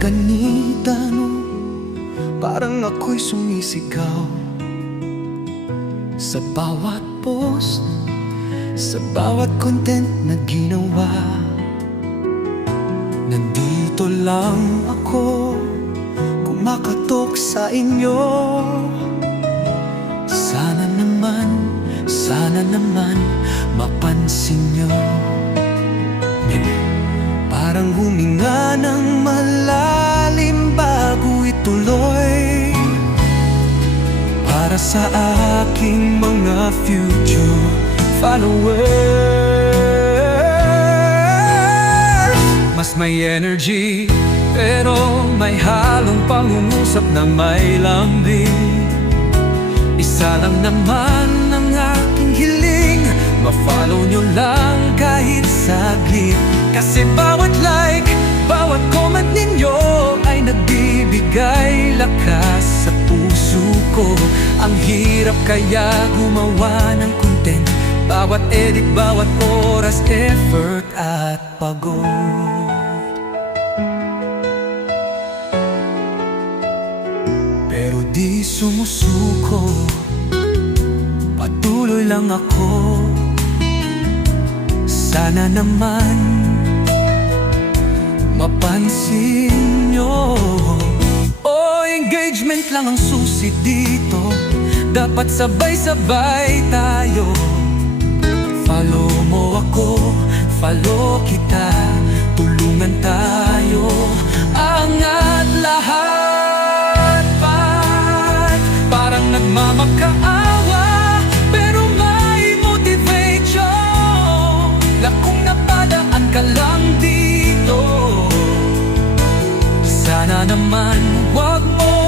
kanita no Parang ako'y sumisigaw. Sa bawat post Sa bawat content na ginawa Nandito lang ako Kumakatok sa inyo. Sana naman, sana naman Mapansin nyo. Parang huminga ng bago ituloy Para sa aking mga future followers. Mas may energy pero may halong pangungusap na may lambing. Isa lang naman ang aking hiling. Ma-follow nyo lang kahit saglit. Kasi bawat kaya gumawa ng content? Bawat edit, bawat oras, effort at pagod. Pero di sumusuko Patuloy lang ako. Sana naman Mapansin nyo. Oh, engagement lang ang susi dito Dapat sabay-sabay tayo. Follow mo ako, follow kita. Tulungan tayo. Angat lahat Pat, Parang nagmamakaawa Pero may motivation. Na kung napadaan ka lang dito Sana naman wag mo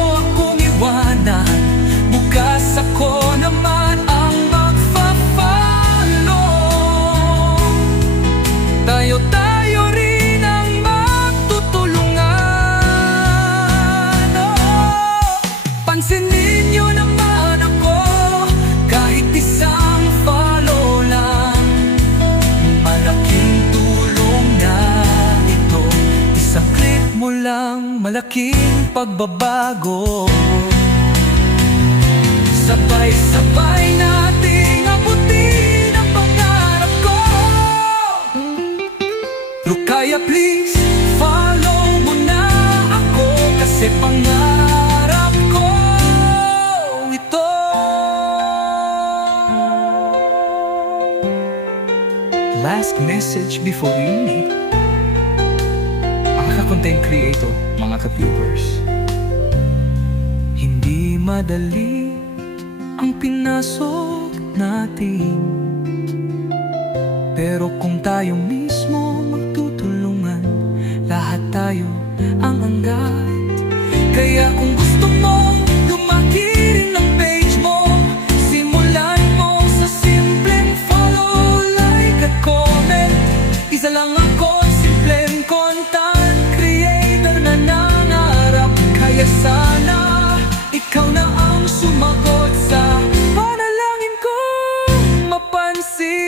Pansinin niyo naman ako Kahit isang follow lang. Malaking tulong na ito Isang click mo lang Malaking pagbabago. Sabay-sabay nating abutin ang pangarap ko. Rukaya please, follow mo na ako Kasi pangarap Last message before you leave Mga ka-content creator, mga ka-viewers. Hindi madali ang pinasok natin. Pero kung tayo mismo magtutulungan Lahat tayo ang anggat Kaya kung gusto mo Isa lang ako, simpleng content creator na nangarap. Kaya sana ikaw na ang sumagot sa panalangin ko. Mapansin